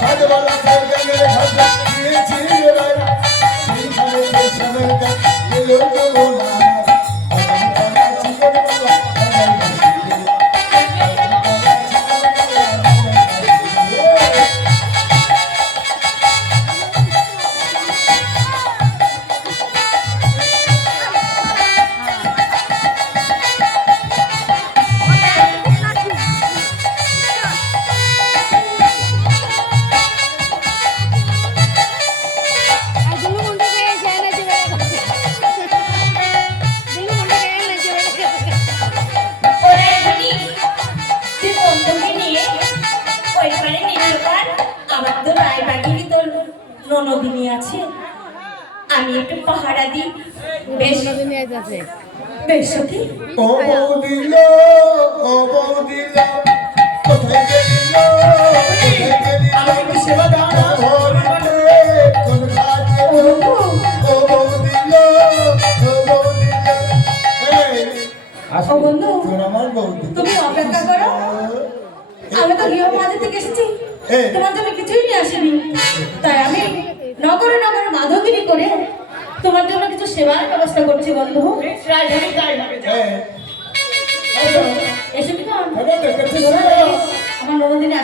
সাজবালা সাজনের ভাষা দিয়েছি রে রায় সেইখানে সেই সময়টা এলো তো না ননদিনী আছে আমি একটু পাহারা দিই বেশ বেশ সখী ও বৌদিল ও বৌদিল কোথায় গেলিল আমাকে সেবা দাও কোন কাজে ও বৌদিল ও বৌদিল ও বন্ধু তোর আমার বৌদি তুমি অপেক্ষা করো আমি তো গৃহ মাঝে থেকে এসেছি তোমার জন্য কিছুই নিয়ে আসিনি তাই আমি নগরে নগরে মাধবগিরি করে তোমার জন্য কিছু সেবার ব্যবস্থা করছি বন্ধু এসে কি আমার ননদিনী